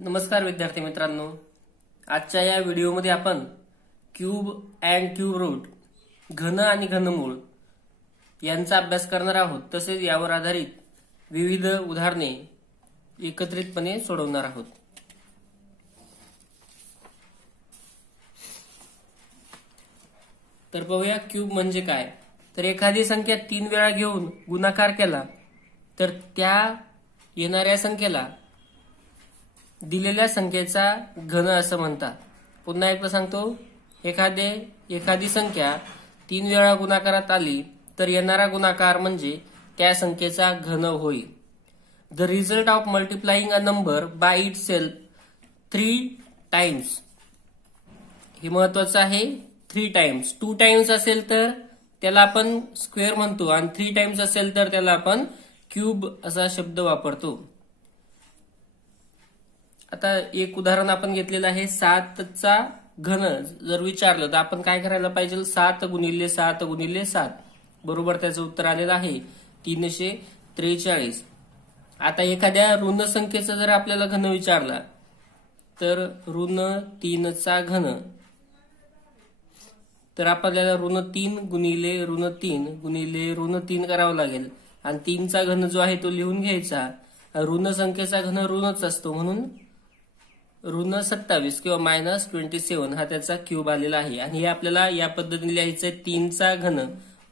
नमस्कार विद्यार्थी मित्रांनो, आजच्या या व्हिडिओमध्ये आपण क्यूब अँड क्यूब रूट, घन आणि घनमूळ यांचा अभ्यास करणार आहोत. तसेच यावर आधारित विविध उदाहरणे एकत्रितपणे सोडवणार आहोत. तर पाहूया क्यूब म्हणजे काय. तर एखादी संख्या 3 वेळा घेऊन गुणाकार केला तर त्या येणाऱ्या संख्येला दिलेल्या संख्येचा घन असं म्हणतात. पुन्हा एकदा सांगतो, एखादी संख्या 3 वेळा गुणाकारात आली तर येणारा गुणाकार म्हणजे त्या संख्येचा घन होईल. The result of multiplying a number by it self 3 times. हे महत्वाचं आहे. 3 टाइम्स. 2 टाइम्स असेल तर त्याला आपण स्क्वेअर म्हणतो आणि 3 टाइम्स असेल तर त्याला आपण क्यूब असा शब्द वापरतो. आता एक उदाहरण आपण घेतलेलं आहे. 7चा घन जर विचारलं तर आपण काय करायला पाहिजे? 7 गुणिले 7 गुणिले 7 बरोबर त्याचं उत्तर आलेलं आहे 343. आता एखाद्या ऋण संख्येचा जर आपल्याला घन विचारला तर ऋण 3चा घन, तर आपल्याला ऋण 3 गुणिले ऋण 3 गुणिले ऋण 3 करावं लागेल आणि 3चा घन जो आहे तो लिहून घ्यायचा. ऋण संख्येचा घन ऋणच असतो म्हणून ऋण 27 किंवा -27 हा त्याचा क्यूब आलेला आहे. आणि हे आपल्याला या पद्धतीने लिहायचंय. 3चा घन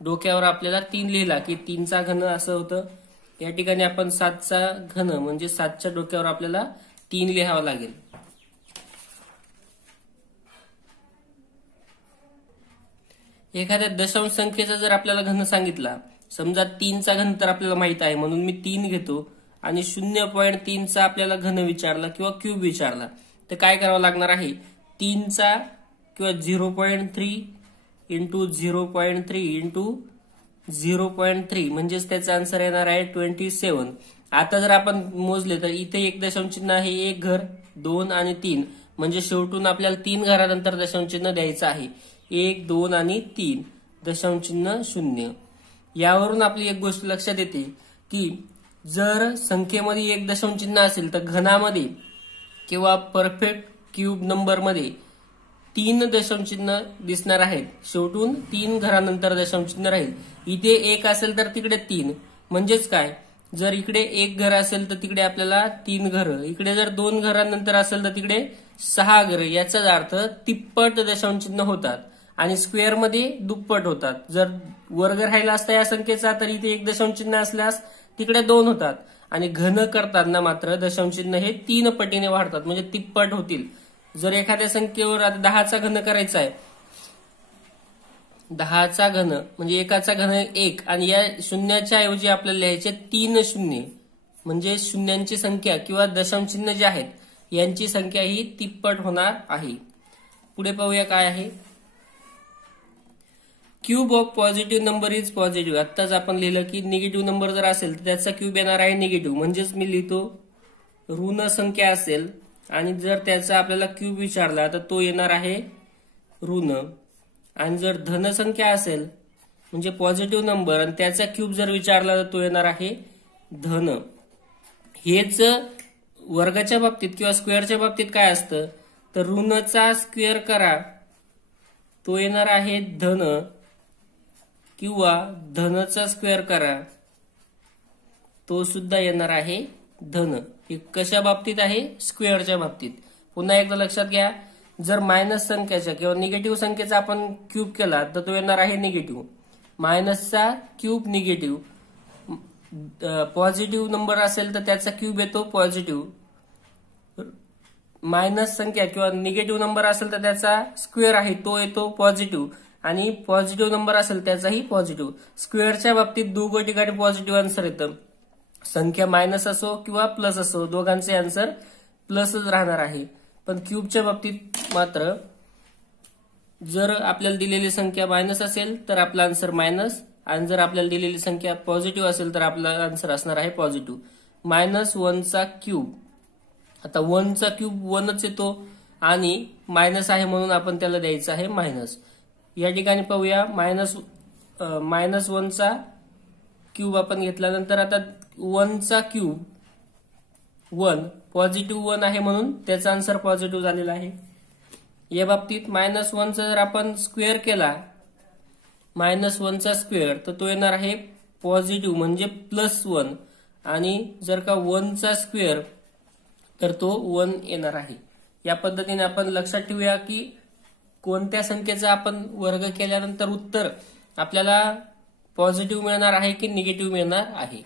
डोक्यावर आपल्याला 3 लिहिला की 3चा घन असं होतं. या ठिकाणी आपण 7चा घन म्हणजे 7च्या डोक्यावर आपल्याला 3 लिहावं लागेल. एखाद्या दशांश संख्येचा जर आपल्याला घन सांगितला, समजा 3चा घन तर आपल्याला माहित आहे म्हणून मी 3 घेतो आणि 0.3चा आपल्याला घन विचारला किंवा क्यूब विचारला तर काय करावं लागणार आहे? 3चा किंवा 0.3 इंटू 0.3 इंटू 0.3 म्हणजेच त्याचा आन्सर येणार आहे 27. आता जर आपण मोजले तर इथे एक दशांश चिन्ह आहे, एक घर, 2 आणि 3 म्हणजे शेवटून आपल्याला 3 घरानंतर दशांश चिन्ह द्यायचं आहे. 1, 2 आणि 3 दशांश चिन्ह 0. यावरून आपली एक गोष्ट लक्षात येते की जर संख्येमध्ये एक दशांश चिन्ह असेल तर घनामध्ये किंवा परफेक्ट क्यूब नंबर मध्ये 3 दशांश चिन्ह दिसणार आहेत. शेवटून 3 घरानंतर दशांश चिन्ह राहील. इथे 1 असेल तर तिकडे 3 म्हणजेच काय, जर इकडे 1 घर असेल तर तिकडे आपल्याला 3 घरं, इकडे जर 2 घरानंतर असेल तर तिकडे 6 घरं. याचाच अर्थ तिप्पट दशांश चिन्ह होतात आणि स्क्वेअर मध्ये दुप्पट होतात. जर वर्ग राहिला असता या संख्येचा तर इथे 1 दशांश चिन्ह असल्यास तिकडे 2 होतात आणि घन करताना मात्र दशांश चिन्ह हे 3 पटीने वाढतात म्हणजे तिप्पट होतील. जर एखाद्या संख्येवर 10चा घन करायचा आहे, 10चा घन म्हणजे 1चा घन 1 आणि या शून्याच्या ऐवजी आपल्याला लिहायचे 3 शून्य म्हणजे शून्यांची संख्या किंवा दशांश चिन्ह जे आहेत यांची संख्या ही तिप्पट होणार आहे. पुढे पाहूया काय आहे. Cube of positive number is positive. आत्ताच आपण लिहिलं की निगेटिव्ह नंबर जर असेल तर त्याचा क्यूब येणार आहे निगेटिव्ह. म्हणजेच मी लिहितो ऋण संख्या असेल आणि जर त्याचा आपल्याला क्यूब विचारला तर तो येणार आहे ऋण. आणि जर धन संख्या असेल म्हणजे पॉझिटिव्ह नंबर आणि त्याचा क्यूब जर विचारला तर तो येणार आहे धन. हेच वर्गाच्या बाबतीत किंवा स्क्वेअरच्या बाबतीत काय असतं तर ऋणचा स्क्वेअर करा तो येणार आहे धन किंवा धनचा स्क्वेअर करा तो सुद्धा येणार आहे धन. हे कशा बाबतीत आहे? स्क्वेअरच्या बाबतीत. पुन्हा एकदा लक्षात घ्या, जर मायनस संख्येचा किंवा निगेटिव्ह संख्येचा आपण क्यूब केला तर तो येणार आहे निगेटिव्ह. मायनसचा क्यूब निगेटिव्ह. पॉझिटिव्ह नंबर असेल तर त्याचा क्यूब येतो पॉझिटिव्ह. मायनस संख्या किंवा निगेटिव्ह नंबर असेल तर त्याचा स्क्वेअर आहे तो येतो पॉझिटिव्ह आणि पॉझिटिव्ह नंबर असेल त्याचाही पॉझिटिव्ह. स्क्वेअरच्या बाबतीत दोघं ठिकाणी पॉझिटिव्ह आन्सर येतं. संख्या मायनस असो किंवा प्लस असो दोघांचे आन्सर प्लसच राहणार आहे. पण क्यूबच्या बाबतीत मात्र जर आपल्याला दिलेली संख्या मायनस असेल तर आपला आन्सर मायनस आणि जर आपल्याला दिलेली संख्या पॉझिटिव्ह असेल तर आपला आन्सर असणार आहे पॉझिटिव्ह. -1चा क्यूब. आता 1चा क्यूब 1च येतो आणि मायनस आहे म्हणून आपण त्याला द्यायचं आहे मायनस. या ठिकाणी पाहूया -1चा क्यूब आपण घेतल्यानंतर आता 1चा क्यूब 1 पॉझिटिव्ह 1 आहे म्हणून त्याचा आन्सर पॉझिटिव्ह झालेला आहे. या बाबतीत -1 चा जर आपण स्क्वेअर केला, -1 चा स्क्वेअर, तर तो येणार आहे पॉझिटिव्ह म्हणजे +1, आणि जर का 1 चा स्क्वेअर तर तो 1 येणार आहे. या पद्धतीने आपण लक्षात ठेवूया की कोणत्या संख्येचा आपण वर्ग केल्यानंतर उत्तर आपल्याला पॉझिटिव्ह मिळणार आहे की निगेटिव्ह मिळणार आहे.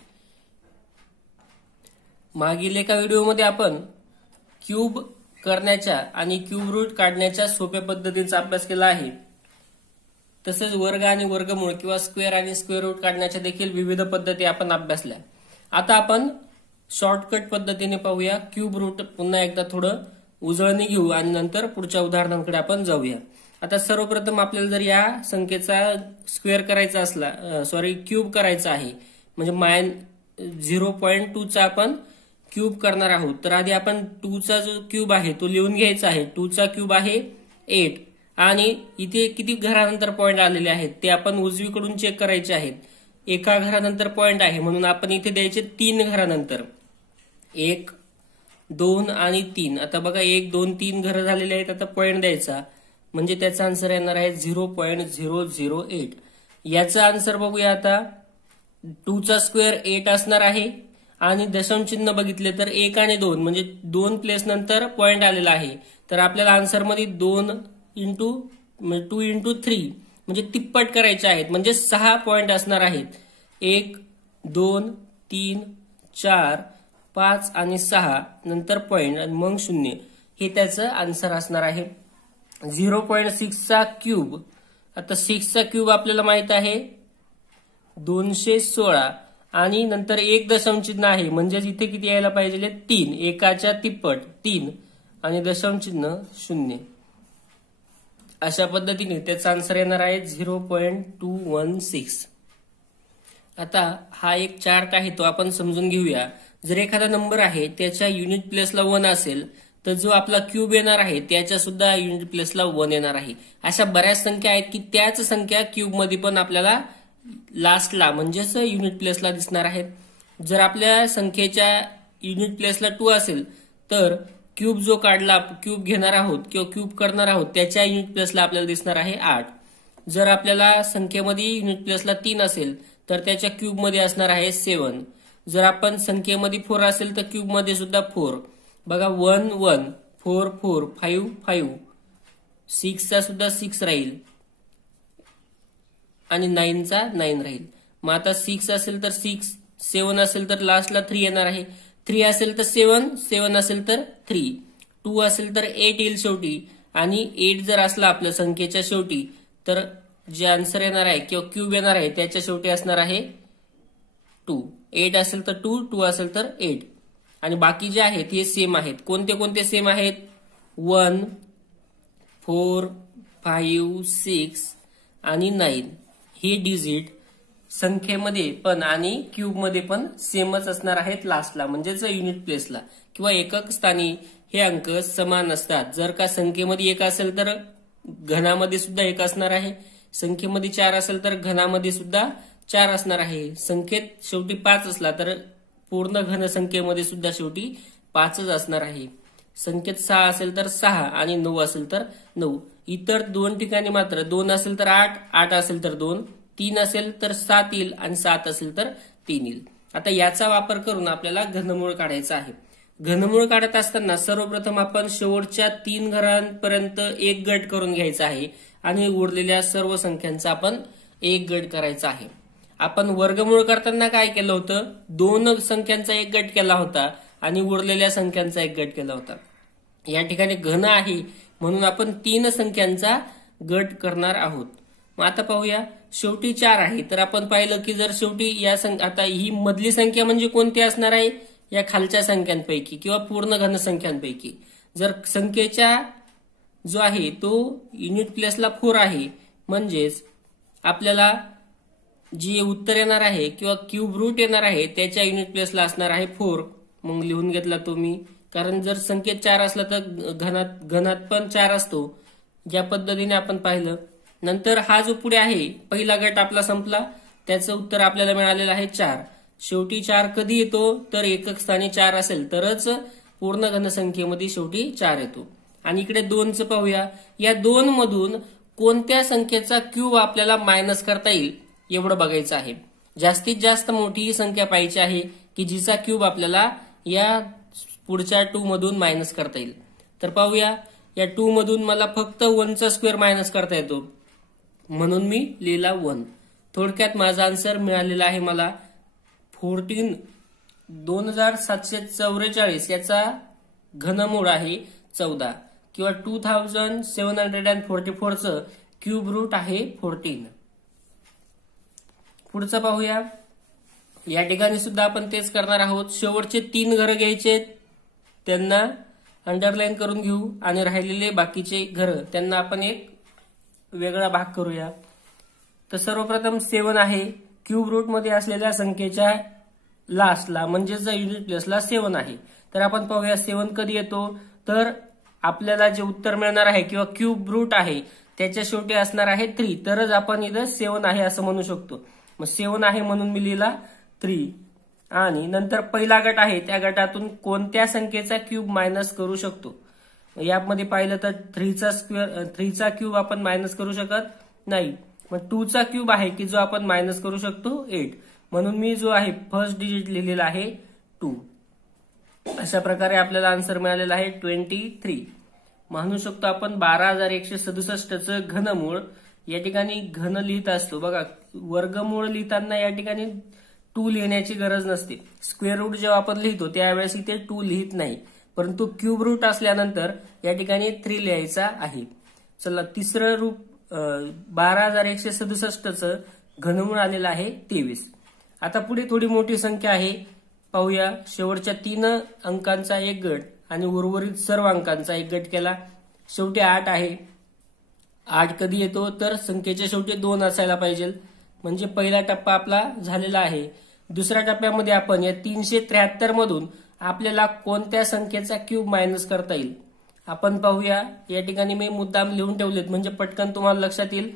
मागील एका व्हिडिओमध्ये आपण क्यूब करण्याच्या आणि क्यूब रूट काढण्याच्या सोप्या पद्धतींचा अभ्यास केला आहे. तसेच वर्ग आणि वर्गमूळ किंवा स्क्वेअर आणि स्क्वेअर रूट काढण्याच्या देखील विविध पद्धती आपण अभ्यासल्या. आता आपण शॉर्टकट पद्धतीने पाहूया. क्यूब रूट पुन्हा एकदा थोडं उजळणी घेऊ आणि नंतर पुढच्या उदाहरणांकडे आपण जाऊया. आता सर्वप्रथम आपल्याला जर या संख्येचा स्क्वेअर करायचा असला, क्यूब करायचा आहे, म्हणजे 0.2 चा आपण क्यूब करणार आहोत, तर आधी आपण 2 चा जो क्यूब आहे तो लिहून घ्यायचा आहे. 2 चा क्यूब आहे 8, आणि इथे किती घरानंतर पॉइंट आलेले आहेत ते आपण उजवीकडून चेक करायचे आहेत. एका घरानंतर पॉइंट आहे म्हणून आपण इथे द्यायचे 3 घरानंतर, 1, 2 आणि 3. आता बघा 1, 2, 3 घरं झालेले आहेत. आता पॉइंट द्यायचा म्हणजे त्याचा आन्सर येणार आहे 0.008. याचा आन्सर बघूया. आता 2 चा स्क्वेअर 8 असणार आहे, आणि दशांश चिन्ह बघितले तर 1 आणि 2 म्हणजे 2 प्लेस नंतर पॉइंट आलेला आहे. तर आपल्याला आन्सर मध्ये 2 इंटू 3 म्हणजे तिप्पट करायचे आहेत, म्हणजे 6 पॉइंट असणार आहेत. 1, 2, 3, 4, 5 आणि 6 नंतर पॉइंट आणि मग 0. हे त्याचं आन्सर असणार आहे. 0.6 चा क्यूब, आता 6 चा क्यूब आपल्याला माहित आहे 216, आणि नंतर 1 दशांश चिन्ह आहे म्हणजे इथे किती यायला पाहिजे 3, एकाच्या तिप्पट 3 आणि दशांश चिन्ह 0. अशा पद्धतीने त्याचा आन्सर येणार आहे 0.216. आता हा एक चार्ट आहे तो आपण समजून घेऊया. जर एखादा नंबर आहे त्याच्या युनिट प्लेसला 1 असेल तर जो आपला क्यूब येणार आहे त्याच्या सुद्धा युनिट प्लेसला 1 येणार आहे. अशा बऱ्याच संख्या आहेत की त्याच संख्या क्यूब मध्ये पण आपल्याला लास्टला म्हणजेच युनिट प्लेसला दिसणार आहेत. जर आपल्या संख्येच्या युनिट प्लेसला 2 असेल तर क्यूब जो काढला, क्यूब घेणार आहोत किंवा क्यूब करणार आहोत त्याच्या युनिट प्लेसला आपल्याला दिसणार आहे 8. जर आपल्याला संख्येमध्ये युनिट प्लेसला 3 असेल तर त्याच्या क्यूब मध्ये असणार आहे 7. जर आपण संख्येमध्ये 4 असेल तर क्यूब मध्ये सुद्धा 4. बघा 1, 1, 4, 4, 5, 5, 6 चा सुद्धा 6 राहील आणि 9 चा 9 राहील. मग आता 6 असेल तर 6, 7 असेल तर लास्टला 3 येणार आहे, 3 असेल तर 7, 7 असेल तर 3, 2 असेल तर 8 येईल शेवटी, आणि 8 जर असला आपल्या संख्येच्या शेवटी तर जे आन्सर येणार आहे किंवा क्यूब येणार आहे त्याच्या शेवटी असणार आहे 2. 8 असेल तर 2, 2 असेल तर 8. आणि बाकी जे आहेत हे सेम आहेत. कोणते कोणते सेम आहेत? 1, 4, 5, 6 आणि 9. हे डिजिट संख्येमध्ये पण आणि क्यूब मध्ये पण सेमच असणार आहेत लास्टला, म्हणजेच युनिट प्लेसला किंवा एकक स्थानी हे अंक समान असतात. जर का संख्येमध्ये 1 असेल तर घनामध्ये सुद्धा 1 असणार आहे, संख्येमध्ये 4 असेल तर घनामध्ये सुद्धा 4 असणार आहे, संख्येत शेवटी 5 असला तर पूर्ण घन संख्येमध्ये सुद्धा शेवटी 5च असणार आहे, संख्येत 6 असेल तर 6 आणि 9 असेल तर 9. इतर 2 ठिकाणी मात्र 2 असेल तर 8, 8 असेल तर 2, 3 असेल तर 7 येईल आणि 7 असेल तर 3 येईल. आता याचा वापर करून आपल्याला घनमूळ काढायचं आहे. घनमूळ काढत असताना सर्वप्रथम आपण शेवटच्या 3 घरांपर्यंत एक गट करून घ्यायचा आहे आणि उरलेल्या सर्व संख्यांचा आपण एक गट करायचा आहे. आपण वर्गमूळ करताना काय केलं होतं? 2 संख्यांचा एक गट केला होता आणि उरलेल्या संख्यांचा एक गट केला होता. या ठिकाणी घन आहे म्हणून आपण 3 संख्यांचा गट करणार आहोत. मग आता पाहूया, शेवटी 4 आहे तर आपण पाहिलं की जर शेवटी या आता ही मधली संख्या म्हणजे कोणती असणार आहे? या खालच्या संख्यांपैकी किंवा पूर्ण घन संख्यांपैकी. जर संख्येच्या जो आहे तो युनिट प्लेसला 4 आहे म्हणजेच आपल्याला जे उत्तर येणार आहे किंवा क्यूब रूट येणार आहे त्याच्या युनिट प्लेसला असणार आहे 4. मग लिहून घेतला तो मी, कारण जर संख्येत 4 असला तर घनात पण 4 असतो. ज्या पद्धतीने आपण पाहिलं. नंतर हा जो पुढे आहे पहिला गट आपला संपला, त्याचं उत्तर आपल्याला मिळालेलं आहे 4. शेवटी 4 कधी येतो? तर एकक स्थानी 4 असेल तरच पूर्ण घनसंख्येमध्ये शेवटी 4 येतो. आणि इकडे 2चं पाहूया. या 2 मधून कोणत्या संख्येचा क्यूब आपल्याला मायनस करता येईल एवढं बघायचं आहे. जास्तीत जास्त मोठी ही संख्या पाहिजे आहे की जिचा क्यूब आपल्याला या पुढच्या 2 मधून मायनस करता येईल. तर पाहूया, या 2 मधून मला फक्त 1चा स्क्वेअर मायनस करता येतो म्हणून मी लिहिला 1. थोडक्यात माझा आन्सर मिळालेला आहे मला 2744 याचा घनमूळ आहे 14 किंवा 2744चं क्यूब रूट आहे 14. पुढचं पाहूया. या ठिकाणी सुद्धा आपण तेच करणार आहोत. शेवटचे 3 घरं घ्यायचे, त्यांना अंडरलाईन करून घेऊ आणि राहिलेले बाकीचे घरं त्यांना आपण एक वेगळा भाग करूया. तर सर्वप्रथम 7 आहे. क्यूब रूट मध्ये असलेल्या संख्येच्या लास्टला म्हणजेच युनिट प्लेसला 7 आहे. तर आपण पाहूया 7 कधी येतो. तर आपल्याला जे उत्तर मिळणार आहे किंवा क्यूब रूट आहे त्याच्या शेवटी असणार आहे 3, तरच आपण इथं 7 आहे असं म्हणू शकतो. मग 7 आहे म्हणून मी लिहिला 3. आणि नंतर पहिला गट आहे, त्या गटातून कोणत्या संख्येचा क्यूब मायनस करू शकतो. यामध्ये पाहिलं तर 3चा क्यूब आपण मायनस करू शकत नाही. मग 2चा क्यूब आहे की जो आपण मायनस करू शकतो 8, म्हणून मी जो आहे फर्स्ट डिजिट लिहिलेला आहे 2. अशा प्रकारे आपल्याला आन्सर मिळालेला आहे 23. म्हणू शकतो आपण 12167चं घनमूळ. या ठिकाणी घन लिहित असतो बघा, वर्गमूळ लिहिताना या ठिकाणी 2 लिहिण्याची गरज नसते. स्क्वेअर रूट जेव्हा आपण लिहितो त्यावेळेस इथे 2 लिहित नाही, परंतु क्यूब रूट असल्यानंतर या ठिकाणी 3 लिहायचा आहे. चला, तिसरं रूप 12167चं घनमूळ आलेलं आहे 23. आता पुढे थोडी मोठी संख्या आहे, पाहूया. शेवटच्या 3 अंकांचा एक गट आणि उर्वरित सर्व अंकांचा एक गट केला. शेवटी 8 आहे. 8 कधी येतो तर संख्येच्या शेवटी 2 असायला पाहिजे, म्हणजे पहिला टप्पा आपला झालेला आहे. दुसऱ्या टप्प्यामध्ये आपण या 373 मधून आपल्याला कोणत्या संख्येचा क्यूब मायनस करता येईल आपण पाहूया. या ठिकाणी मी मुद्दाम लिहून ठेवलेत म्हणजे पटकन तुम्हाला लक्षात येईल.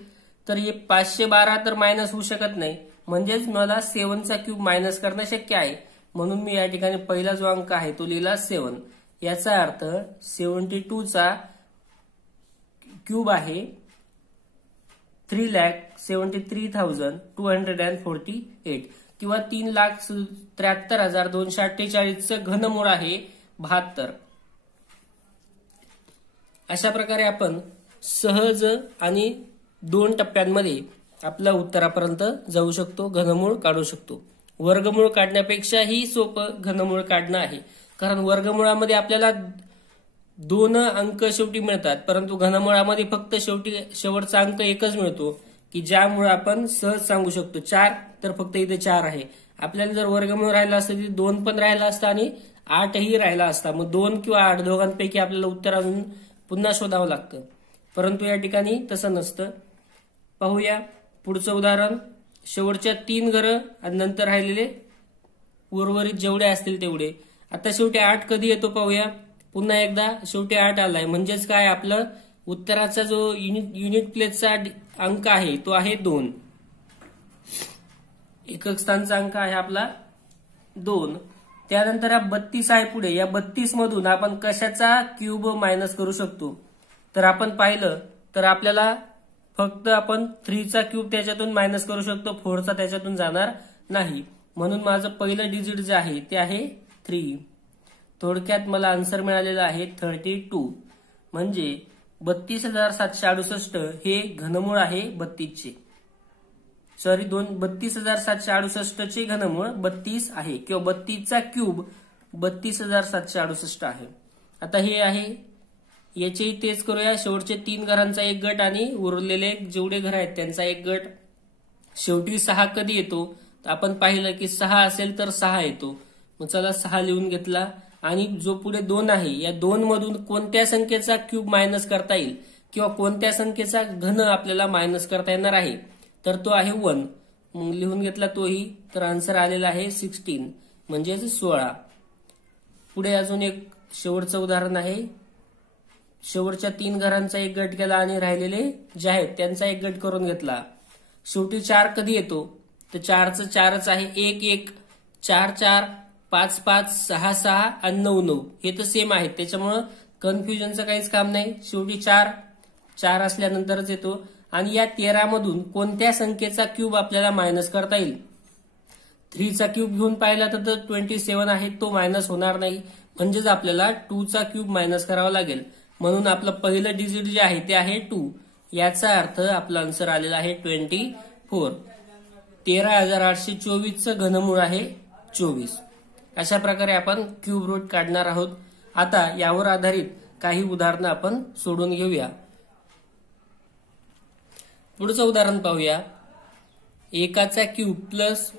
तर हे 512 तर मायनस होऊ शकत नाही, म्हणजेच मला 7चा क्यूब मायनस करणं शक्य आहे, म्हणून मी या ठिकाणी पहिला जो अंक आहे तो लिहिला 7. याचा अर्थ 72चा क्यूब आहे 3,73,248 किंवा 3,73,248चं घनमूळ आहे 72. अशा प्रकारे आपण सहज आणि 2 टप्प्यांमध्ये आपल्या उत्तरापर्यंत जाऊ शकतो, घनमूळ काढू शकतो. वर्गमूळ काढण्यापेक्षाही सोपं घनमूळ काढणं आहे, कारण वर्गमुळामध्ये आपल्याला 2 अंक शेवटी मिळतात, परंतु घनमुळामध्ये फक्त शेवटचा अंक एकच मिळतो की ज्यामुळे आपण सहज सांगू शकतो. 4 तर फक्त इथे 4 आहे. आपल्याला जर वर्गमूळ राहिला असतं तर 2 पण राहिला असता आणि 8ही राहिला असता. मग 2 किंवा 8 दोघांपैकी आपल्याला उत्तर अजून पुन्हा शोधावं लागतं, परंतु या ठिकाणी तसं नसतं. पाहूया पुढचं उदाहरण. शेवटच्या 3 घरं आणि नंतर राहिलेले उर्वरित जेवढे असतील तेवढे. आता शेवटी 8 कधी येतो पाहूया. पुन्हा एकदा शेवटी 8 आलाय, म्हणजेच काय आपलं उत्तराचा जो युनिट प्लेसचा अंक आहे तो आहे 2. एकक स्थानचा अंक आहे आपला 2. त्यानंतर हा 32 आहे पुढे. या 32 मधून आपण कशाचा क्यूब मायनस करू शकतो तर आपण पाहिलं तर आपल्याला फक्त आपण 3चा क्यूब त्याच्यातून मायनस करू शकतो, 4चा त्याच्यातून जाणार नाही. म्हणून माझं पहिलं डिजिट जे आहे ते आहे 3. थोडक्यात मला आन्सर मिळालेला आहे 32. म्हणजे 32,768 हे घनमूळ आहे 32चे. 32,768चे घनमूळ 32 आहे किंवा 32चा क्यूब 32,768 आहे. आता हे आहे, याचेही तेच करूया. शेवटचे 3 घरांचा एक गट आणि उरलेले जेवढे घर आहेत त्यांचा एक गट. शेवटी 6 कधी येतो तर आपण पाहिलं की 6 असेल तर 6 येतो. मग चला 6 लिहून घेतला. आणि जो पुढे 2 आहे या 2 मधून कोणत्या संख्येचा क्यूब मायनस करता येईल किंवा कोणत्या संख्येचा घन आपल्याला मायनस करता येणार आहे तर तो आहे 1. मग लिहून घेतला तोही. तर आन्सर आलेला आहे 16 म्हणजेच 16. पुढे अजून एक शेवटचं उदाहरण आहे. शेवटच्या 3 घरांचा एक गट केला आणि राहिलेले जे आहेत त्यांचा एक गट करून घेतला. शेवटी 4 कधी येतो तर 4चं 4च आहे. 1 1 4 4 5 5 6 6 आणि 9 9 हे तर सेम आहेत, त्याच्यामुळं कन्फ्युजनचं काहीच काम नाही. शेवटी 4 असल्यानंतरच येतो. आणि या 13 मधून कोणत्या संख्येचा क्यूब आपल्याला मायनस करता येईल? 3 चा क्यूब घेऊन पाहिला तर 27 आहे, तो मायनस होणार नाही. म्हणजेच आपल्याला 2 चा क्यूब मायनस करावा लागेल. म्हणून आपलं पहिलं डिजिट जे आहे ते आहे 2. याचा अर्थ आपला आन्सर आलेला आहे 24. 13,824 चं घनमूळ आहे 24. अशा प्रकारे आपण क्यूब रूट काढणार आहोत. आता यावर आधारित काही उदाहरणं आपण सोडून घेऊया. पुढचं उदाहरण पाहूया. 1चा क्यूब प्लस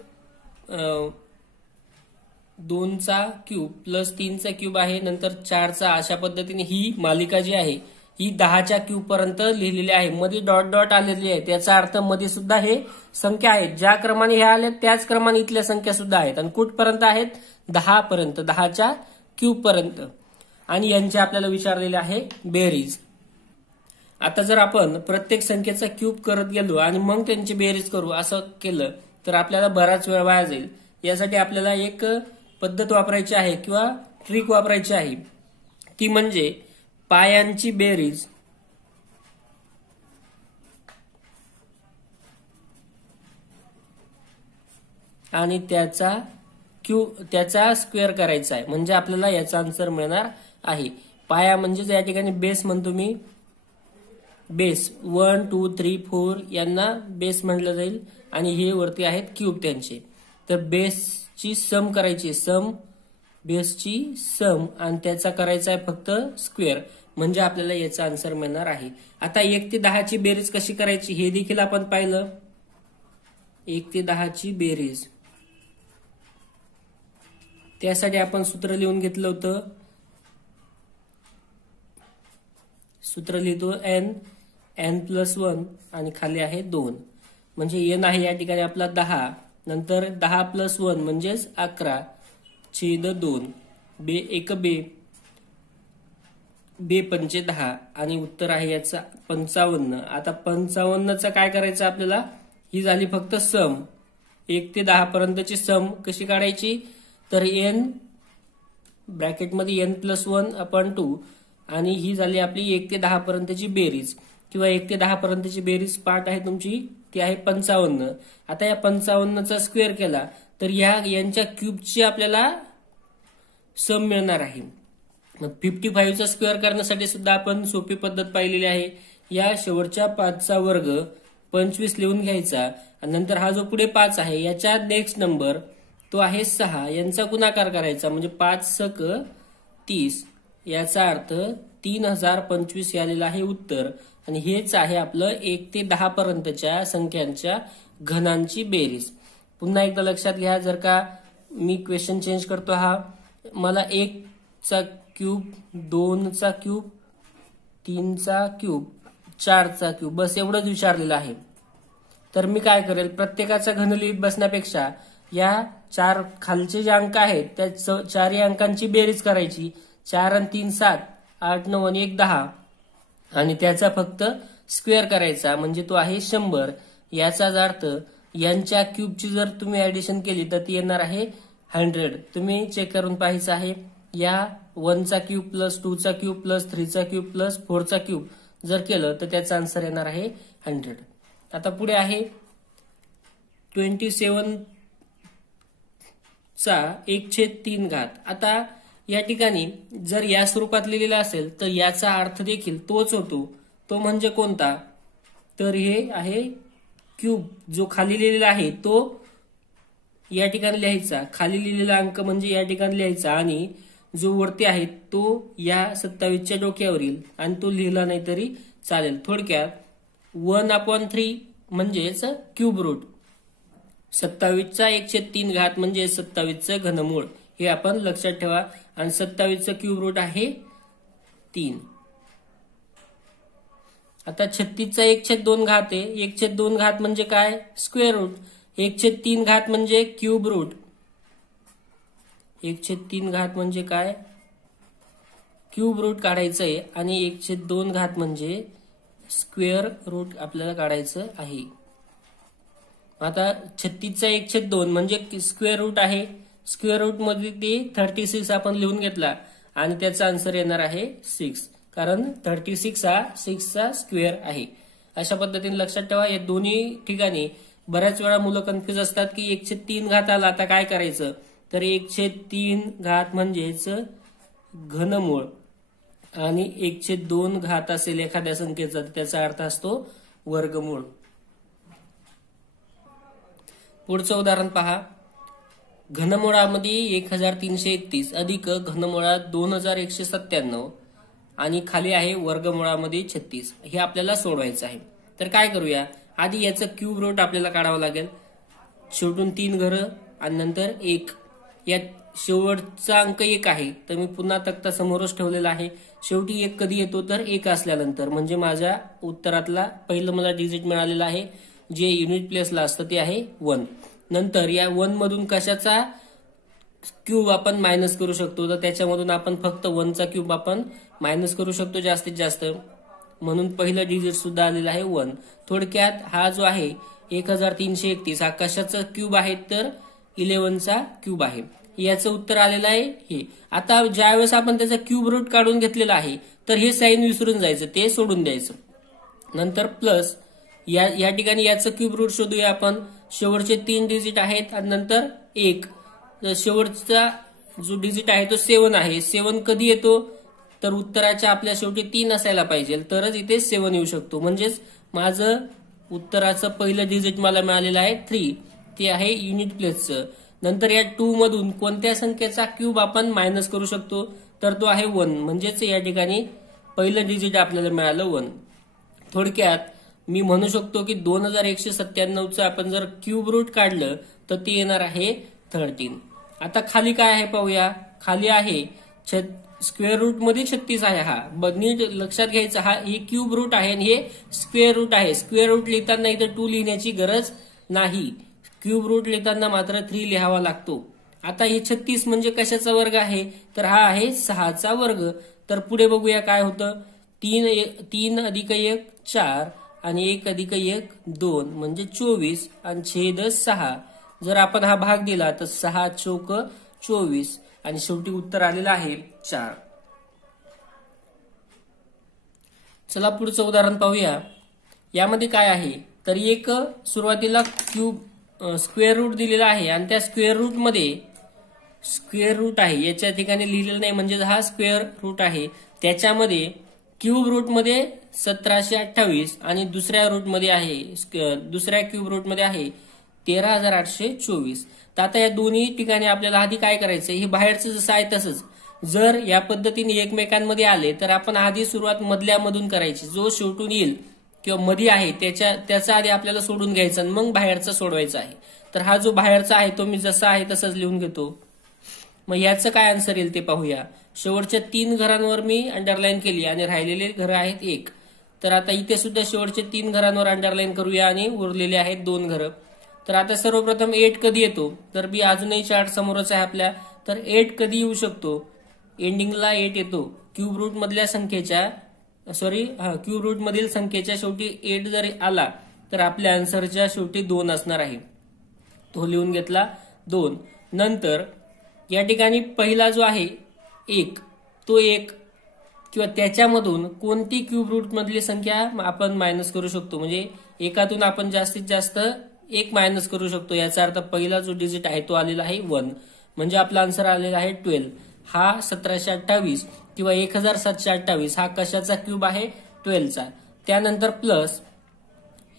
2चा क्यूब प्लस 3चा क्यूब आहे, नंतर 4चा. अशा पद्धतीने ही मालिका जी आहे ही 10च्या क्यूब पर्यंत लिहिलेली आहे. मध्ये डॉट डॉट आलेली आहे, त्याचा अर्थ मध्ये सुद्धा हे संख्या आहेत. ज्या क्रमाने हे आले त्याच क्रमाने इथल्या संख्या सुद्धा आहेत. आणि कुठपर्यंत आहेत? 10 पर्यंत, 10च्या क्यूब पर्यंत. आणि यांचे आपल्याला विचारलेले आहे बेरीज. आता जर आपण प्रत्येक संख्येचा क्यूब करत गेलो आणि मग त्यांची बेरीज करू असं केलं तर आपल्याला बराच वेळ वाया जाईल. यासाठी आपल्याला एक पद्धत वापरायची आहे किंवा ट्रिक वापरायची आहे, ती म्हणजे पायांची बेरीज आणि त्याचा स्क्वेअर करायचा आहे. म्हणजे आपल्याला याचा आन्सर मिळणार आहे. पाया म्हणजे या ठिकाणी बेस म्हणतो मी. बेस 1 2 3 4 यांना बेस म्हटलं जाईल आणि हे वरती आहेत क्यूब त्यांचे. तर बेसची सम करायची, बेसची सम आणि त्याचा करायचा आहे फक्त स्क्वेअर. म्हणजे आपल्याला याचा आन्सर मिळणार आहे. आता 1 ते 10 ची बेरीज कशी करायची हे देखील आपण पाहिलं. 1 ते 10 ची बेरीज, त्यासाठी आपण सूत्र लिहून घेतलं होतं. सूत्र लिहितो n+1 आणि खाली आहे 2. म्हणजे n आहे या ठिकाणी आपला 10, नंतर 10+1 म्हणजेच 11 छेद 2, बे पंचे 10 आणि उत्तर आहे याचा 55. आता 55चा काय करायचं आपल्याला? ही झाली फक्त सम. 1 ते 10 पर्यंतची सम कशी काढायची? तर n ब्रॅकेटमध्ये n+1/2 आणि ही झाली आपली 1 ते 10 पर्यंतची बेरीज किंवा 1 ते 10 पर्यंतची बेरीज पार्ट आहे तुमची, ती आहे 55. आता या 55चा स्क्वेअर केला तर यांच्या क्यूबची आपल्याला सम मिळणार आहे. 55चा स्क्वेअर करण्यासाठी सुद्धा आपण सोपी पद्धत पाहिलेली आहे. या शेवटच्या 5चा वर्ग 25 लिहून घ्यायचा आणि नंतर हा जो पुढे 5 आहे याच्या नेक्स्ट नंबर तो आहे 6, यांचा गुणाकार करायचा म्हणजे 5 सक 30. याचा अर्थ 3025 आलेला आहे उत्तर. आणि हेच आहे आपलं 1 ते 10 पर्यंतच्या संख्यांच्या घनांची बेरीज. पुन्हा एकदा लक्षात घ्या, जर का मी क्वेश्चन चेंज करतो, मला 1 चा क्यूब, 2 चा क्यूब, 3 चा क्यूब, 4 चा क्यूब बस एवढंच विचारलेलं आहे. तर मी काय करेल, प्रत्येकाचा घन लिहित बसण्यापेक्षा या 4 खालचे जे अंक आहेत त्या 4 अंकांची बेरीज करायची. 4 आणि 3 7, 8 9 आणि 1 10 आणि त्याचा फक्त स्क्वेअर करायचा म्हणजे तो आहे 100. याचाच अर्थ यांच्या क्यूबची जर तुम्ही ऍडिशन केली तर ती येणार आहे 100. तुम्ही चेक करून पाहायचं आहे. या 1 चा क्यूब प्लस 2 चा क्यूब प्लस 3 चा क्यूब प्लस 4 चा क्यूब जर केलं तर त्याचा आन्सर येणार आहे 100. आता पुढे आहे 27 चा 1/3. आता या ठिकाणी जर या स्वरूपात लिहिलेला असेल तर याचा अर्थ देखील तोच होतो. तो म्हणजे कोणता? तर हे आहे क्यूब. जो खाली लिहिलेला आहे तो या ठिकाणी लिहायचा, खाली लिहिलेला अंक म्हणजे या ठिकाणी लिहायचा आणि जो वरती आहे तो या 27च्या डोक्यावरील आणि तो लिहिला नाही तरी चालेल. थोडक्यात 1/3 म्हणजेच क्यूब रूट. 27चा 1/3 म्हणजे 27चं घनमूळ. हे आपण लक्षात ठेवा. आणि 27चं क्यूब रूट आहे 3. आता 36चा 1/2 आहे. 1/2 म्हणजे काय? Square route. 1/3 म्हणजे क्यूब रूट. 1/3 म्हणजे काय? क्यूब रूट काढायचंय आणि 1/2 म्हणजे स्क्वेअर रूट आपल्याला काढायचं आहे. आता 36चा 1/2 म्हणजे स्क्वेअर रूट आहे. स्क्वेअर रूट मध्ये ते 36 आपण लिहून घेतला आणि त्याचा आन्सर येणार आहे 6, कारण 36 हा 6 चा स्क्वेअर आहे. अशा पद्धतीने लक्षात ठेवा. या दोन्ही ठिकाणी बऱ्याच वेळा मुलं कन्फ्युज असतात की 1/3 घात आला आता काय करायचं, तर 1/3 घात म्हणजेच घनमूळ आणि 1/2 घात असेल एखाद्या संख्येचा त्याचा अर्थ असतो वर्गमूळ. पुढचं उदाहरण पहा. घनमुळामध्ये 1331 अधिक घनमुळात 2197 आणि खाली आहे वर्गमुळामध्ये 36. हे आपल्याला सोडवायचं आहे. तर काय करूया, आधी याचं क्यूब रूट आपल्याला काढावं लागेल. शेवटून 3 घरं आणि नंतर 1. यात शेवटचा अंक 1 आहे, तर मी पुन्हा तक्ता समोरच ठेवलेला आहे. शेवटी 1 कधी येतो, तर 1 असल्यानंतर, म्हणजे माझ्या उत्तरातला पहिलं मला डिजिट मिळालेलं आहे जे युनिट प्लेसला असतं ते आहे 1. नंतर या 1 मधून कशाचा क्यूब आपण मायनस करू शकतो, तर त्याच्यामधून आपण फक्त 1 चा क्यूब आपण मायनस करू शकतो जास्तीत जास्त, म्हणून पहिलं डिजिट सुद्धा आलेलं आहे 1. थोडक्यात हा जो आहे 1331 हा कशाचा क्यूब आहे, तर 11 चा क्यूब आहे. याचं उत्तर आलेलं आहे हे. आता ज्यावेळेस आपण त्याचा क्यूब रूट काढून घेतलेला आहे, तर हे साईन विसरून जायचं, ते सोडून द्यायचं. नंतर प्लस या ठिकाणी याचं क्यूब रूट शोधूया आपण. शेवटचे 3 डिजिट आहेत आणि नंतर 1. शेवटचा जो डिजिट आहे तो 7 आहे. 7 कधी येतो, तर उत्तराच्या आपल्या शेवटी 3 असायला पाहिजे, तरच इथे 7 येऊ शकतो. म्हणजेच माझं उत्तराचं पहिलं डिजिट मला मिळालेलं आहे 3, ते आहे युनिट प्लेसचं. नंतर या 2 मधून कोणत्या संख्येचा क्यूब आपण मायनस करू शकतो, तर तो आहे 1. म्हणजेच या ठिकाणी पहिलं डिजिट आपल्याला मिळालं 1. थोडक्यात मी म्हणू शकतो की 2197चं आपण जर क्यूब रूट काढलं तर ते येणार आहे 13. आता खाली काय आहे पाहूया. खाली आहे स्क्वेअर रूट मध्ये 36 आहे. हा नीट लक्षात घ्यायचा, हा हे क्यूब रूट आहे आणि हे स्क्वेअर रूट आहे. स्क्वेअर रूट लिहिताना इथं 2 लिहिण्याची गरज नाही, क्यूब रूट लिहिताना मात्र 3 लिहावा लागतो. आता हे 36 म्हणजे कशाचा वर्ग आहे, तर हा आहे 6 चा वर्ग. तर पुढे बघूया काय होतं. 3 अधिक 1 4 आणि 1 अधिक 1 2 म्हणजे 24 आणि छेद 6. जर आपण हा भाग दिला तर 6 चौक 24 आणि शेवटी उत्तर आलेलं आहे 4. चला पुढचं उदाहरण पाहूया. यामध्ये काय आहे, तर एक सुरुवातीला क्यूब स्क्वेअर रूट दिलेला आहे आणि त्या स्क्वेअर रूट मध्ये स्क्वेअर रूट आहे, याच्या ठिकाणी लिहिलेलं नाही म्हणजे हा स्क्वेअर रूट आहे. त्याच्यामध्ये क्यूब रूट मध्ये 1728 आणि दुसऱ्या रूट मध्ये आहे, दुसऱ्या क्यूब रूट मध्ये आहे 13824. तर आता या दोन्ही ठिकाणी आपल्याला आधी काय करायचं, हे बाहेरचं जसं आहे तसंच. जर या पद्धतीने एकमेकांमध्ये आले तर आपण आधी सुरुवात मधल्यामधून करायची. जो शेवटून येईल किंवा मध्ये आहे त्याचा आधी आपल्याला सोडून घ्यायचा आणि मग बाहेरचा सोडवायचा आहे. तर हा जो बाहेरचा आहे तो मी जसा आहे तसंच लिहून घेतो. मग याचं काय आन्सर येईल ते पाहूया. शेवटच्या 3 घरांवर मी अंडरलाईन केली आणि राहिलेले घरं आहेत 1. तर आता इथे सुद्धा शेवटच्या 3 घरांवर अंडरलाईन करूया आणि उरलेले आहेत 2 घरं. तर आता सर्वप्रथम 8 कधी येतो, तर बी अजूनही चार्ट समोरच आहे आपल्या. तर 8 कधी येऊ शकतो, एंडिंगला 8 येतो. क्यूब रूट मधल्या संख्येच्या क्यूब रूट मधील संख्येच्या शेवटी 8 जर आला तर आपल्या आन्सरच्या शेवटी 2 असणार आहे. तो लिहून घेतला 2. नंतर या ठिकाणी पहिला जो आहे 1, तो 1 किंवा त्याच्यामधून कोणती क्यूब रूट मधली संख्या आपण मायनस करू शकतो, म्हणजे एकातून आपण जास्तीत जास्त 1 मायनस करू शकतो. याचा अर्थ पहिला जो डिजिट आहे तो आलेला आहे 1, म्हणजे आपला आन्सर आलेला आहे 12. हा 1728 किंवा 1728 हा कशाचा क्यूब आहे, 12 चा. त्यानंतर प्लस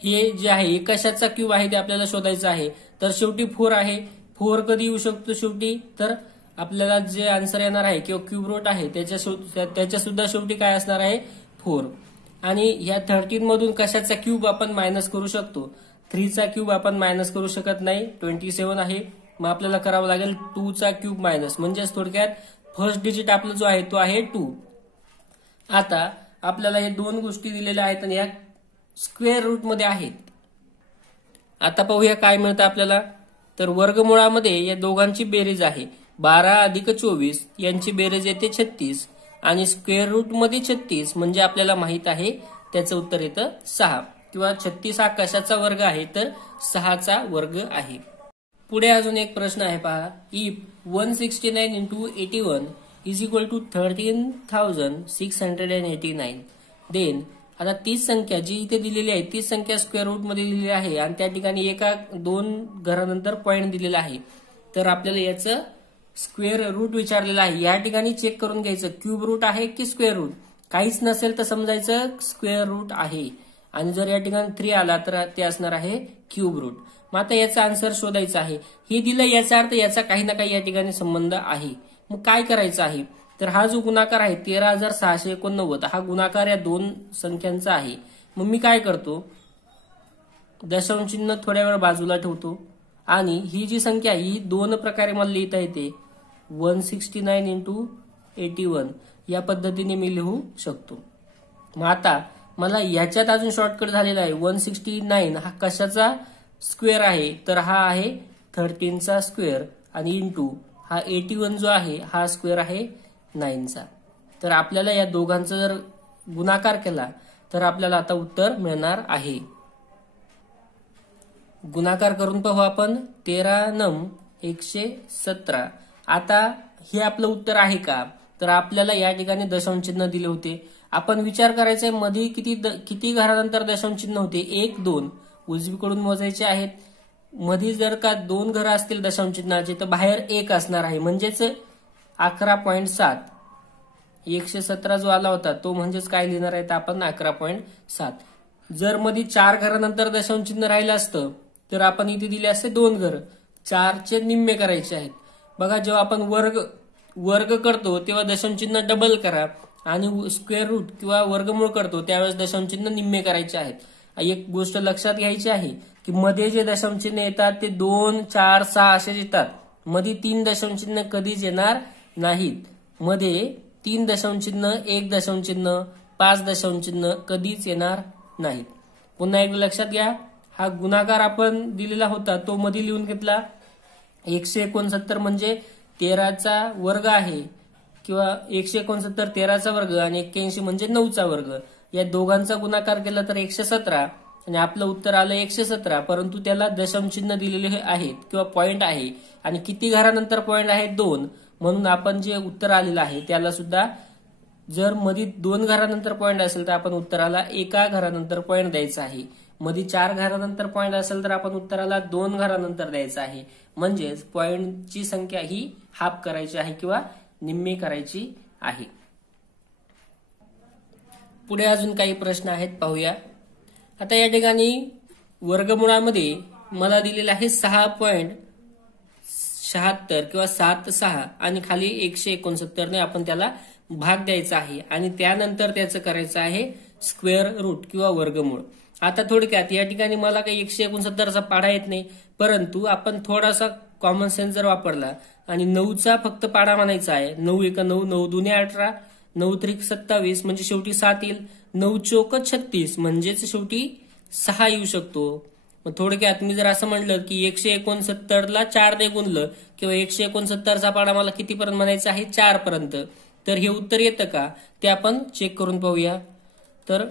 हे जे आहे हे कशाचा क्यूब आहे ते आपल्याला शोधायचं आहे. तर शेवटी 4 आहे. 4 कधी येऊ शकतो शेवटी, तर आपल्याला जे आन्सर येणार आहे किंवा क्यूब रूट आहे त्याच्या सुद्धा शेवटी काय असणार आहे 4. आणि ह्या 13 मधून कशाचा क्यूब आपण मायनस करू शकतो, 3 चा क्यूब आपण मायनस करू शकत नाही, 27 आहे. मग आपल्याला करावं लागेल 2 चा क्यूब मायनस, म्हणजेच थोडक्यात फर्स्ट डिजिट आपला जो आहे तो आहे 2. आता आपल्याला हे 2 गोष्टी दिलेल्या आहेत आणि या स्क्वेअर रूट मध्ये आहेत. आता पाहूया काय मिळतं आपल्याला. तर वर्गमुळामध्ये या दोघांची बेरीज आहे 12 अधिक 24, यांची बेरीज येते 36 आणि स्क्वेअर रूट मध्ये 36 म्हणजे आपल्याला माहित आहे त्याचं उत्तर येतं 6 किंवा 36 हा कशाचा वर्ग आहे, तर 6 चा वर्ग आहे. पुढे अजून एक प्रश्न आहे पहा. If 169 into 81 is equal to 13,689 then. आता तीच संख्या जी इथे दिलेली आहे तीच संख्या स्क्वेअर रूट मध्ये दिलेली आहे आणि त्या ठिकाणी एका 2 घरानंतर पॉईंट दिलेला आहे. तर आपल्याला याचं स्क्वेअर रूट विचारलेलं आहे. या ठिकाणी चेक करून घ्यायचं क्यूब रूट आहे की स्क्वेअर रूट. काहीच नसेल तर समजायचं स्क्वेअर रूट आहे आणि जर या ठिकाणी 3 आला तर ते असणार आहे क्यूब रूट. मग आता याचा आन्सर शोधायचा आहे. हे दिलं याचा अर्थ याचा काही ना काही या ठिकाणी संबंध आहे. मग काय करायचं आहे तर हा जो गुणाकार आहे 13,689 हा गुणाकार या 2 संख्यांचा आहे. मग मी काय करतो दशांश चिन्ह थोड्या वेळ बाजूला ठेवतो आणि ही जी संख्या ही 2 प्रकारे मला लिहिता येते. 169 इंटू 81 या पद्धतीने मी लिहू शकतो. मग आता मला याच्यात अजून शॉर्टकट झालेला आहे. 169 हा कशाचा स्क्वेअर आहे तर हा आहे 13 चा स्क्वेअर आणि इंटू हा 81 जो आहे हा स्क्वेअर आहे 9 चा. तर आपल्याला या दोघांचा जर गुणाकार केला तर आपल्याला आता उत्तर मिळणार आहे. गुणाकार करून पाहू आपण. 13,117. आता हे आपलं उत्तर आहे का तर आपल्याला या ठिकाणी दशांश चिन्ह दिले होते. आपण विचार करायचा मध्ये किती घरानंतर दशांश चिन्ह होते. 1 2 उजवीकडून मोजायचे आहेत. मध्ये जर का 2 घरं असतील दशांश चिन्हाचे तर बाहेर 1 असणार आहे म्हणजेच 11.7. 117 जो आला होता तो म्हणजेच काय लिहिणार आहे तर आपण 11.7. जर मध्ये 4 घरानंतर दशांश चिन्ह राहिलं असतं तर आपण इथे दिले असते 2 घर. 4चे निम्मे करायचे आहेत. बघा जेव्हा आपण वर्ग करतो तेव्हा दशांश चिन्ह डबल करा आणि स्क्वेअर रूट किंवा वर्गमूळ करतो त्यावेळेस दशांश चिन्ह निम्मे करायचे आहेत. एक गोष्ट लक्षात घ्यायची आहे की मध्ये जे दशांश चिन्ह येतात ते 2 4 6 असे येतात. मध्ये 3 दशांश चिन्ह कधीच येणार नाहीत. मध्ये 3 दशांश चिन्ह 1 दशांश चिन्ह 5 दशांश चिन्ह कधीच येणार नाहीत. पुन्हा एकदा लक्षात घ्या. हा गुणाकार आपण दिलेला होता तो मध्ये लिहून घेतला. 169 म्हणजे 13चा वर्ग आहे किंवा 169 13चा वर्ग आणि 81 म्हणजे 9चा वर्ग. या दोघांचा गुणाकार केला तर 117 आणि आपलं उत्तर आलं 117. परंतु त्याला दशांश चिन्ह दिलेले आहेत किंवा पॉइंट आहे आणि किती घरानंतर पॉइंट आहे 2. म्हणून आपण जे उत्तर आलेलं आहे त्याला सुद्धा जर मध्ये 2 घरानंतर पॉइंट असेल तर आपण उत्तराला एका घरानंतर पॉइंट द्यायचा आहे. मध्ये 4 घरानंतर पॉइंट असेल तर आपण उत्तराला 2 घरानंतर द्यायचा आहे. म्हणजेच पॉइंटची संख्या ही हाफ करायची आहे किंवा निम्मी करायची आहे. पुढे अजून काही प्रश्न आहेत पाहूया. आता या ठिकाणी वर्गमुळामध्ये मला दिलेला आहे 6.76 किंवा 7.6 आणि खाली 169 ने आपण त्याला भाग द्यायचा आहे आणि त्यानंतर त्याचं करायचं आहे स्क्वेअर रूट किंवा वर्गमूळ. आता थोडक्यात या ठिकाणी मला काही 169चा पाढा येत नाही परंतु आपण थोडासा कॉमन सेन्स जर वापरला आणि 9चा फक्त पाढा म्हणायचा आहे. 9 1 9 9 2 18 9 3 27 म्हणजे शेवटी 7 येईल. 9 चौक 36 म्हणजेच शेवटी 6 येऊ शकतो. मग थोडक्यात मी जर असं म्हणलं की 169ला 4 ने गुणलं किंवा 169चा पाढा मला कितीपर्यंत म्हणायचा आहे 4 पर्यंत तर हे उत्तर येतं का ते आपण चेक करून पाहूया. तर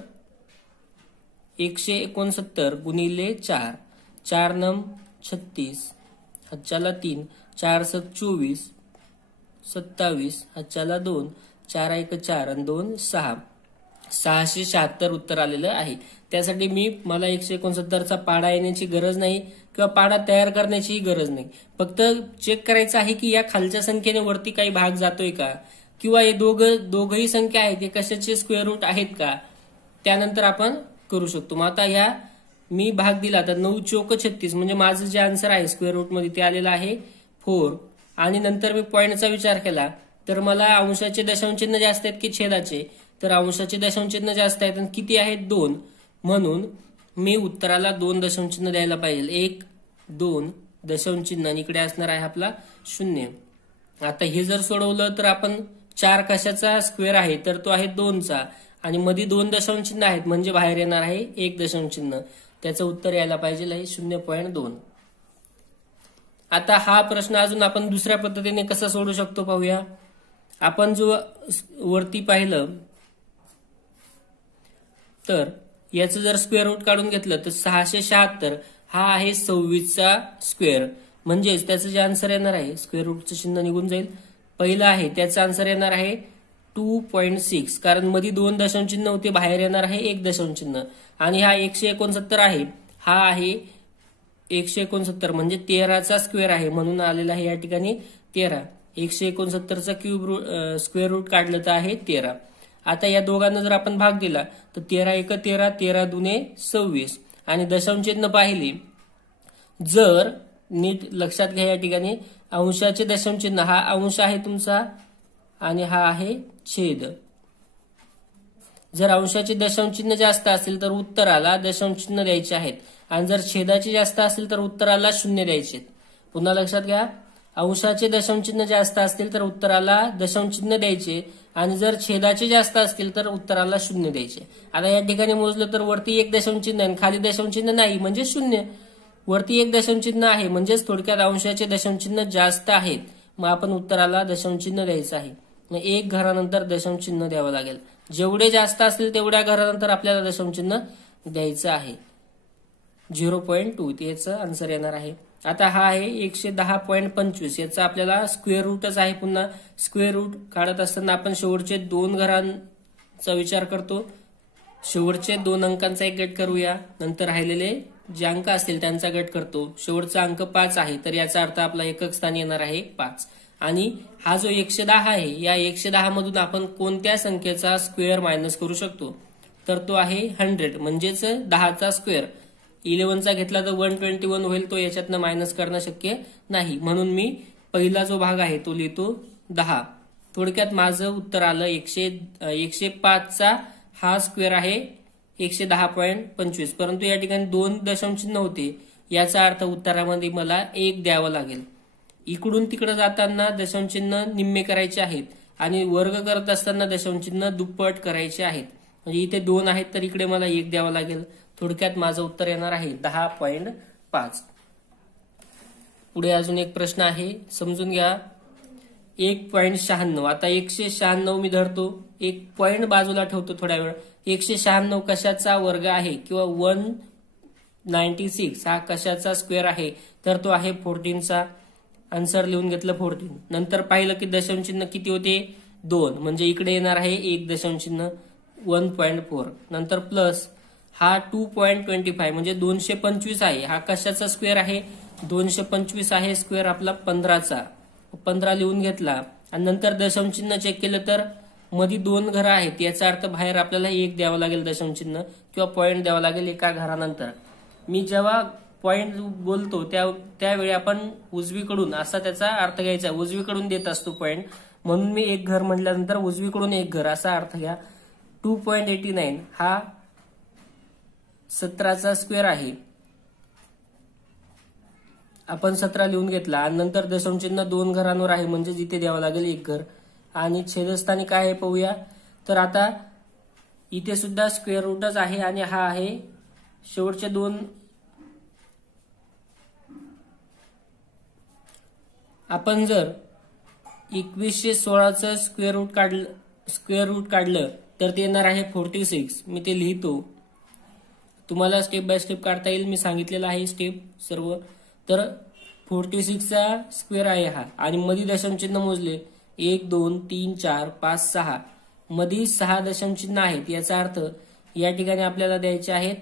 169 गुणिले 4 4 9 36 हातच्याला 3 4 7 24 27 हातच्याला 2 4 1 4 आणि 2 6 676 उत्तर आलेलं आहे. त्यासाठी मला 169चा पाढा येण्याची गरज नाही किंवा पाढा तयार करण्याची गरज नाही. फक्त चेक करायचं आहे की या खालच्या संख्येने वरती काही भाग जातोय का किंवा हे दोघही संख्या आहेत ते कशाचे स्क्वेअर रूट आहेत का त्यानंतर आपण करू शकतो. मग आता ह्या मी भाग दिला तर 9 चौक 36 म्हणजे माझं जे आन्सर आहे स्क्वेअर रूट मध्ये ते आलेलं आहे 4 आणि नंतर मी पॉईंटचा विचार केला तर मला अंशाचे दशांश चिन्ह जास्त आहेत की छेदाचे तर अंशाचे दशांश चिन्ह जास्त आहेत आणि किती आहेत 2 म्हणून मी उत्तराला 2 दशांश चिन्ह द्यायला पाहिजे. 1 2 दशांश चिन्ह आणि इकडे असणार आहे आपला 0. आता हे जर सोडवलं तर आपण 4 कशाचा स्क्वेअर आहे तर तो आहे 2चा आणि मध्ये 2 दशांश चिन्ह आहेत म्हणजे बाहेर येणार आहे 1 दशांश चिन्ह. त्याचं उत्तर यायला पाहिजे आहे 0.2. आता हा प्रश्न अजून आपण दुसऱ्या पद्धतीने कसा सोडवू शकतो पाहूया. आपण जो वरती पाहिलं तर याचं जर स्क्वेअर रूट काढून घेतलं तर 676 हा आहे 26चा स्क्वेअर म्हणजेच त्याचं जे आन्सर येणार आहे, स्क्वेअर रूटचं चिन्ह निघून जाईल. पहिलं आहे त्याचं आन्सर येणार आहे 2.6, कारण मध्ये 2 दशांश चिन्ह होते, बाहेर येणार आहे 1 दशांश चिन्ह. आणि हा 169 आहे, हा आहे 169 म्हणजे 13चा स्क्वेअर आहे, म्हणून आलेला आहे या ठिकाणी 13. 169चा स्क्वेअर रूट काढलं तर आहे 13. आता या दोघांना जर आपण भाग दिला तर 13 1 13, 13 2 26. आणि दशांश चिन्ह पाहिले जर नीट लक्षात घ्या, या ठिकाणी अंशाचे दशांश चिन्ह, हा अंश आहे तुमचा आणि हा आहे छेद. जर अंशाचे दशांश चिन्ह जास्त असेल तर उत्तराला दशांश चिन्ह द्यायचे आहेत, आणि जर छेदाचे जास्त असेल तर उत्तराला 0 द्यायचे. पुन्हा लक्षात घ्या, अंशाचे दशांश चिन्ह जास्त असतील तर उत्तराला दशांश चिन्ह द्यायचे, आणि जर छेदाचे जास्त असतील तर उत्तराला 0 द्यायचे. आता या ठिकाणी मोजलं तर वरती 1 दशांश चिन्ह आणि खाली दशांश चिन्ह नाही, म्हणजे 0. वरती 1 दशांश चिन्ह आहे, म्हणजेच थोडक्यात अंशाचे दशांश चिन्ह जास्त आहेत, मग आपण उत्तराला दशांश चिन्ह द्यायचं आहे. मग 1 घरानंतर दशांश चिन्ह द्यावं लागेल. जेवढे जास्त असतील तेवढ्या घरानंतर आपल्याला दशांश चिन्ह द्यायचं आहे. 0.2 याचं आन्सर येणार आहे. आता हा आहे 110.25, याचा आपल्याला स्क्वेअर रूटच आहे. पुन्हा स्क्वेअर रूट काढत असताना आपण शेवटचे 2 घरांचा विचार करतो, शेवटचे 2 अंकांचा एक गट करूया, नंतर राहिलेले जे अंक असतील त्यांचा गट करतो. शेवटचा अंक 5 आहे, तर याचा अर्थ आपला एकक स्थान येणार आहे 5. आणि हा जो 110 आहे, या 110 मधून आपण कोणत्या संख्येचा स्क्वेअर मायनस करू शकतो, तर तो आहे 100, म्हणजेच 10चा स्क्वेअर. 11चा घेतला तर 121 होईल, तो याच्यातनं मायनस करणं शक्य नाही, म्हणून मी पहिला जो भाग आहे तो लिहितो 10. थोडक्यात माझं उत्तर आलं 105चा हा स्क्वेअर आहे 110.25, परंतु या ठिकाणी 2 दशांश चिन्ह होते, याचा अर्थ उत्तरामध्ये मला 1 द्यावं लागेल. इकडून तिकडे जाताना दशांश चिन्ह निम्मे करायचे आहेत, आणि वर्ग करत असताना दशांश चिन्ह दुप्पट करायचे आहेत. म्हणजे इथे 2 आहेत तर इकडे मला 1 द्यावं लागेल. थोडक्यात माझं उत्तर येणार आहे 10.5. पुढे अजून एक प्रश्न आहे, समजून घ्या. 1.96, आता 196 मी धरतो, एक पॉइंट बाजूला ठेवतो थोड्या वेळ. 196 कशाचा वर्ग आहे, किंवा 196 हा कशाचा स्क्वेअर आहे, तर तो आहे 14चा. आन्सर लिहून घेतलं 14. नंतर पाहिलं की दशांश चिन्ह किती होते, 2, म्हणजे इकडे येणार आहे 1 दशांश चिन्ह 1.4. नंतर प्लस हा 2.25 म्हणजे 225 आहे, हा कशाचा स्क्वेअर आहे, 225 आहे स्क्वेअर आपला 15चा. 15 लिहून घेतला, आणि नंतर दशांश चिन्ह चेक केलं तर मध्ये 2 घरं आहेत, याचा अर्थ बाहेर आपल्याला 1 द्यावं लागेल दशांश चिन्ह, किंवा पॉईंट द्यावं लागेल एका घरानंतर. मी जेव्हा पॉईंट बोलतो त्यावेळी आपण उजवीकडून असा त्याचा अर्थ घ्यायचा, उजवीकडून देत असतो पॉईंट, म्हणून मी 1 घर म्हटल्यानंतर उजवीकडून 1 घर असा अर्थ घ्या. 2.89 हा 17चा स्क्वेअर आहे, आपण 17 लिहून घेतला, आणि नंतर दशांश चिन्ह 2 घरांवर आहे, म्हणजे जिथे द्यावं लागेल 1 घर. आणि छेदस्थानी काय आहे पाहूया. तर आता इथे सुद्धा स्क्वेअर रूटच आहे, आणि हा आहे शेवटचे 2. आपण जर 2116चं स्क्वेअर रूट काढलं तर ते येणार आहे 46. मी ते लिहितो, तुम्हाला स्टेप बाय स्टेप काढता येईल, मी सांगितलेलं आहे स्टेप सर्व. तर 46चा स्क्वेअर आहे हा, आणि मध्ये दशांश चिन्ह मोजले 1 2 3 4 5 6, मध्ये 6 दशांश चिन्ह आहेत, याचा अर्थ या ठिकाणी आपल्याला द्यायचे आहेत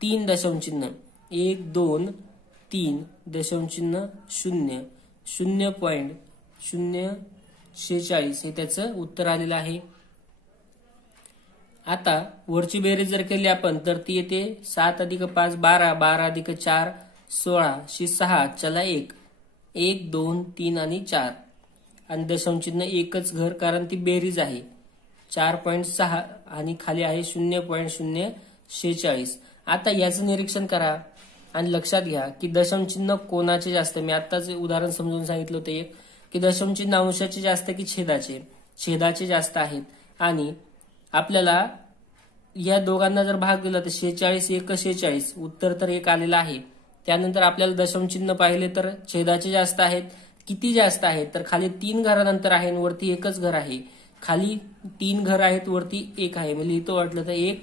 3 दशांश चिन्ह. 1 2 3 दशांश चिन्ह 0, 0.046 हे त्याचं उत्तर आलेलं आहे. आता वरची बेरीज जर केली आपण तर ती येते 7 + 5 12, 12 + 4 16, 6 चला 1, 1 2 3 आणि 4, आणि दशांश चिन्ह एकच घर, कारण ती बेरीज आहे 4.6, आणि खाली आहे 0.046. आता याचं निरीक्षण करा आणि लक्षात घ्या की दशांश चिन्ह कोणाचे जास्त. मी आत्ताच उदाहरण समजून सांगितलं होतं एक, की दशांश चिन्ह अंशाचे जास्त की छेदाचे जास्त आहेत. आणि आपल्याला या दोघांना जर भाग दिला तर 46 1 46, उत्तर तर 1 आलेलं आहे. त्यानंतर आपल्याला दशांश चिन्ह पाहिले तर छेदाचे जास्त आहेत. किती जास्त आहेत तर खाली 3 घरानंतर आहे, वरती एकच घर आहे. खाली 3 घर आहेत, वरती 1 आहे. मी लिहितो वाटलं तर 1,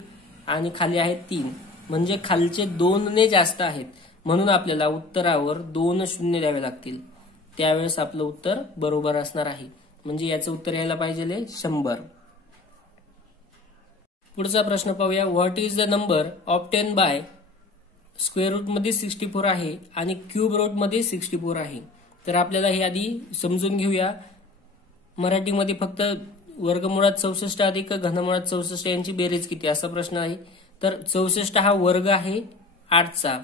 आणि खाली आहेत 3, म्हणजे खालचे 2 ने जास्त आहेत. म्हणून आपल्याला उत्तरावर 2 शून्य द्यावे लागतील. त्यावेळेस आपलं उत्तर बरोबर असणार आहे. म्हणजे याचं उत्तर यायला पाहिजे 100. पुढचा प्रश्न पाहूया. What is the number obtain by square root मध्ये 64 आहे आणि क्यूब रूट मध्ये 64 आहे. तर आपल्याला हे आधी समजून घेऊया. मराठीमध्ये फक्त वर्गमुळात 64 अधिक घनमुळात 64 यांची बेरीज किती असा प्रश्न आहे. तर 64 हा वर्ग आहे 8चा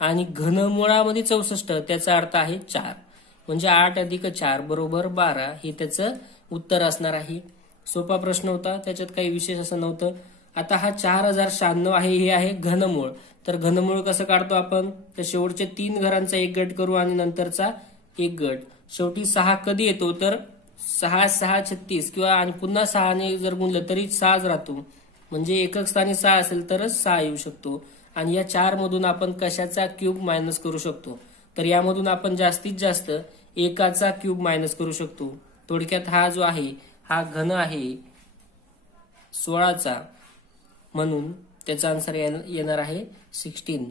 आणि घनमुळामध्ये 64 त्याचा अर्थ आहे 4. म्हणजे 8 अधिक 4 बरोबर 12 हे त्याचं उत्तर असणार आहे. सोपा प्रश्न होता, त्याच्यात काही विशेष असं नव्हतं. आता हा 4096 आहे, हे आहे घनमूळ. तर घनमूळ कसं काढतो आपण, तर शेवटच्या 3 घरांचा एक गट करू आणि नंतरचा एक गट. शेवटी 6 कधी येतो, तर 6 6 36 किंवा आणि पुन्हा 6 ने जर गुणलं तरी 6च राहतो. म्हणजे एकक स्थानी 6 असेल तरच 6 येऊ शकतो. आणि या 4 मधून आपण कशाचा क्यूब मायनस करू शकतो, तर यामधून आपण जास्तीत जास्त एकाचा क्यूब मायनस करू शकतो. थोडक्यात हा जो आहे हा घन आहे 16चा, म्हणून त्याचा आन्सर येणार आहे 16.